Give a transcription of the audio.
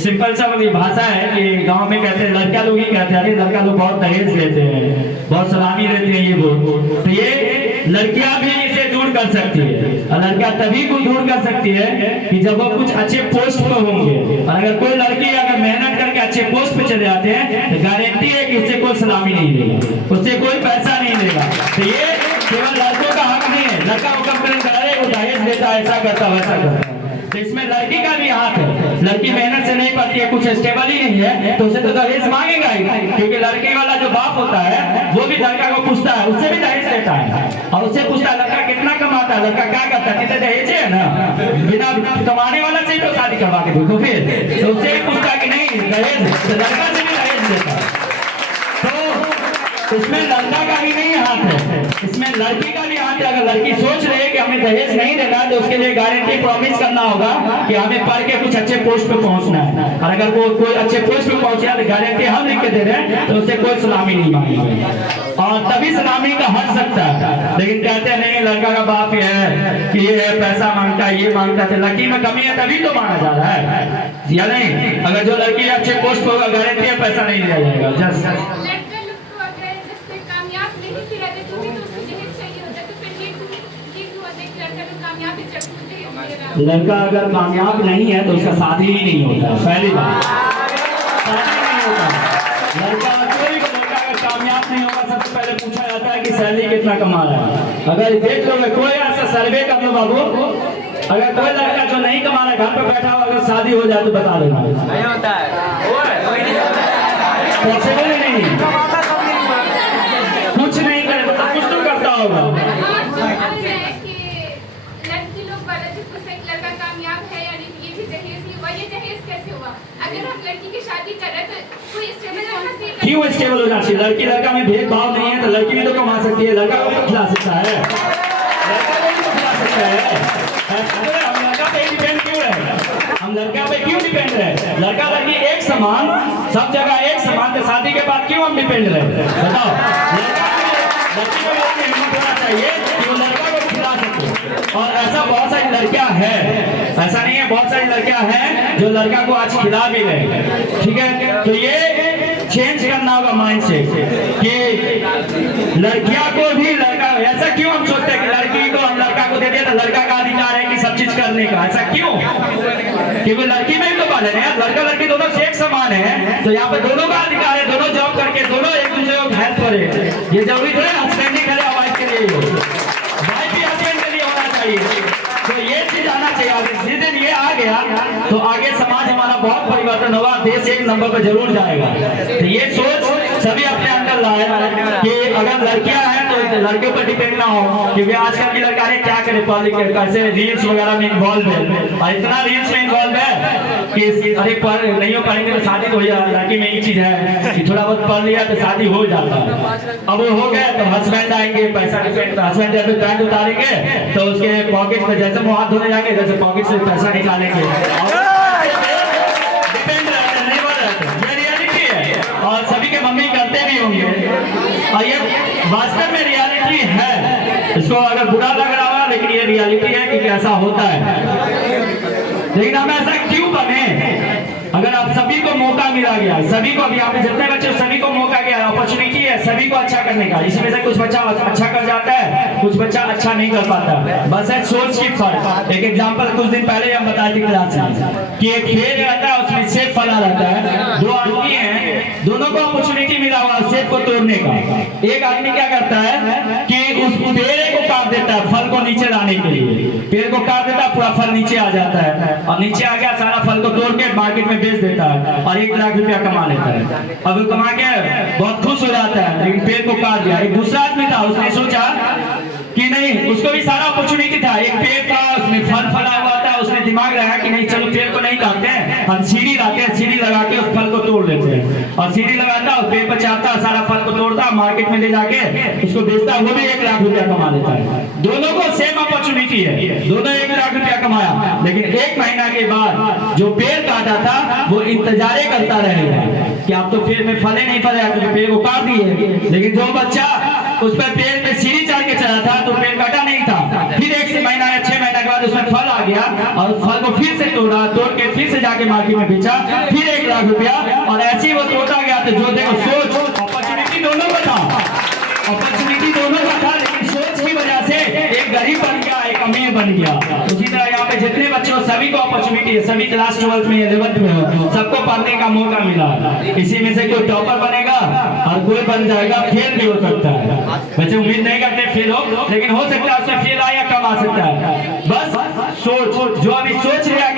Simple सा भाषा है कि गांव में कहते हैं, लड़का लोग ही कहते हैं, अरे लड़का लोग बहुत दहेज देते हैं, बहुत सलामी देते हैं, ये वो। तो ये लड़कियां भी इसे दूर कर सकती है, और लड़का तभी को दूर कर सकती है कि जब वो कुछ अच्छे पोस्ट पर होंगे। और अगर कोई लड़की अगर मेहनत करके अच्छे पोस्ट पे चले जाते हैं तो गारंटी है कि उससे कोई सलामी नहीं देगा, उससे कोई पैसा नहीं देगा। तो ये केवल लड़कों का हक नहीं है, लड़का वो कंप्लेन करे वो दहेज देता, ऐसा करता वैसा करता। तो इसमें लड़की का भी हाथ है, लड़की मेहनत से नहीं पढ़ती है, कुछ स्टेबल ही नहीं है, तो उसे तो दहेज मांगेगा ही, क्योंकि लड़के वाला जो बाप होता है वो भी लड़का को पूछता है, उससे भी दहेज लेता है, और उससे पूछता है लड़का कितना कमाता है, लड़का क्या करता है, कितने दहेज है ना, बिना कमाने वाला से तो शादी करवा के देखो फिर। तो उससे पूछता है कि नहीं दहेज, तो लड़का से भी दहेज लेता है। तो इसमें लड़का का भी नहीं हाथ है, इसमें लड़की का भी हाथ है। अगर लड़की सोच रही है कि हमें दहेज नहीं देना, तो उसके लिए गारंटी प्रॉमिस करना होगा कि हमें पढ़ के कुछ अच्छे पोस्ट पे पहुंचना है, और अगर वो कोई अच्छे पोस्ट पे पहुंचा तो गारंटी हम लिख के दे रहे हैं, तो उससे कोई सलामी नहीं मांगेंगे, और तभी सलामी का हट सकता है। लेकिन कहते हैं नहीं, लड़का का बाप ये है कि ये पैसा मांगता है, ये मांगता है, लड़की में कमी है तभी तो मांगा जा रहा है, या नहीं? अगर जो लड़की अच्छे पोस्ट पे होगा गारंटी है पैसा नहीं दिया जाएगा। जस्ट लड़का अगर कामयाब नहीं है तो उसका शादी ही नहीं होता, पहली बात शादी नहीं होता। लड़का कोई लड़का अगर कामयाब नहीं होगा, सबसे पहले पूछा जाता है कि सैलरी कितना कमा रहा है। अगर देख लो कोई ऐसा सर्वे कर लो बाबू, अगर कोई लड़का जो नहीं कमा रहा है घर पर बैठा हुआ, अगर शादी हो जाए तो बता देना, नहीं होता है, पॉसिबल ही नहीं, कुछ नहीं करे तो कुछ तो करता होगा। क्यों स्टेबल होना चाहिए? लड़की लड़का में भेदभाव नहीं है, तो लड़की भी तो कमा सकती है, लड़का को भी खिला सकता है, लड़का को भी तो खिला सकता है। हम लड़का पे डिपेंड क्यों है? हम लड़का पे क्यों डिपेंड है? लड़का लड़की एक समान, सब जगह एक समान, तो शादी के बाद क्यों हम डिपेंड रहे? बताओ। लड़की को भी हिम्मत होना चाहिए कि वो लड़का को खिला सके, और ऐसा बहुत सारी लड़कियां हैं, ऐसा नहीं है, बहुत सारी लड़कियां हैं जो लड़का को आज खिला भी रहे, ठीक है? तो ये चेंज करना होगा माइंड से कि लड़कियां को भी लड़का, ऐसा क्यों हम सोचते हैं कि लड़की को हम लड़का को दे दिया तो लड़का का अधिकार है कि सब चीज करने का, ऐसा क्यों? क्योंकि लड़की में भी तो बात है, लड़का लड़की दोनों से एक समान है, तो यहाँ पे दोनों का अधिकार है, दोनों जॉब करके दोनों एक दूसरे को हेल्प करे। ये जरूरी तो है हस्बैंड ही करे वाइफ के लिए, वाइफ भी हस्बैंड के लिए होना चाहिए। तो ये चीज आना चाहिए। जिस दिन ये आ गया तो आगे समाज हमारा बहुत परिवर्तन होगा, देश एक नंबर पर जरूर जाएगा। तो ये सोच सभी अपने अंदर लाए कि अगर लड़कियां हैं तो लड़के पर डिपेंड ना हो, क्योंकि आजकल की लड़का क्या करे, पढ़ लिख के कैसे रील्स वगैरह में इन्वॉल्व है, और इतना रील्स में इन्वॉल्व है कि अरे पढ़ नहीं हो पढ़ेंगे तो शादी तो हो जाए। लड़की में ये चीज है कि थोड़ा बहुत पढ़ लिया तो शादी हो जाता है। अब वो हो गया तो हस्बैंड आएंगे, पैसा डिपेंड, तो हस्बैंड जब पैंट उतारेंगे तो उसके पॉकेट में जैसे मुंह हाथ धोने जाएंगे जैसे पॉकेट से पैसा निकालेंगे, डिपेंड रहते नहीं बोल रहते। ये रियलिटी है, और सभी के मम्मी करते भी होंगे, और ये वास्तव में रियलिटी है। इसको अगर बुरा लग रहा होगा, लेकिन ये रियलिटी है कि ऐसा होता है। लेकिन हम ऐसा क्यों बने? अगर आप सभी को मौका मिला गया, सभी को, अभी यहाँ पे जितने बच्चे सभी को मौका गया, अपॉर्चुनिटी है सभी को अच्छा करने का। इसमें से कुछ बच्चा अच्छा कर जाता है, कुछ बच्चा अच्छा नहीं कर पाता, बस है सोच की फर्क। एक एग्जांपल कुछ दिन पहले हम बताए थे क्लास में कि एक पेड़ रहता है, उसमें सेब फला रहता है, दो आदमी हैं, दोनों को अपॉर्चुनिटी मिला हुआ सेब को तोड़ने का। एक आदमी क्या करता है कि उस पेड़ को काट देता है फल को नीचे लाने के लिए, पेड़ को काट देता है, पूरा फल नीचे आ जाता है, और नीचे आ गया सारा फल को तोड़ के मार्केट में बेच देता है और 1 लाख रुपया कमा लेता है। अब वो कमा के बहुत खुश हो जाता है, लेकिन पेड़ को काट दिया। एक दूसरा आदमी था, उसने सोचा कि नहीं, उसको भी सारा अपॉर्चुनिटी था, एक पेड़ था, उसमें फल फला हुआ था, उसने दिमाग लगाया कि नहीं चलो पेड़ को नहीं काटते हैं, हम सीढ़ी लाते हैं, सीढ़ी लगा के उस फल को तोड़ लेते हैं, और सीढ़ी लगाता और पेड़ पर चढ़ता, सारा फल को तोड़ता, मार्केट में ले जाके उसको बेचता, वो भी 1 लाख रुपया कमा लेता है। दोनों को सेम अपॉर्चुनिटी है, दोनों 1 लाख रुपया कमाया। लेकिन 1 महीना के बाद जो पेड़ काटा था वो इंतजार करता रहेगा कि आप तो पेड़ में फले नहीं फले, तो पेड़ को काट दिए। लेकिन जो बच्चा उस पर पेड़ पे सीढ़ी चढ़ के चढ़ा था तो पेड़ काटा नहीं था, फिर 1 महीना या 6 महीना के बाद बाद उसमें फल आ गया और फल को फिर से तोड़ा, तोड़ के फिर से जाके मार्केट में बेचा, फिर 1 लाख रुपया, और ऐसे ही वो तोड़ता गया। तो जो देखो सोच, अपॉर्चुनिटी दोनों का था, अपॉर्चुनिटी दोनों का था, लेकिन सोच की वजह से एक गरीब बन गया, एक अमीर बन गया। उसी तरह यहाँ पे जितने बच्चे हो सभी को अपॉर्चुनिटी है, सभी क्लास 12th में 11th में हो, सबको पढ़ने का मौका मिला। इसी में से कोई टॉपर बनेगा और कोई बन जाएगा, फेल भी हो सकता है। वैसे उम्मीद नहीं करते फेल हो, लेकिन हो सकता है उसमें फेल आया, कम आ सकता है। बस सोच, जो अभी सोच लिया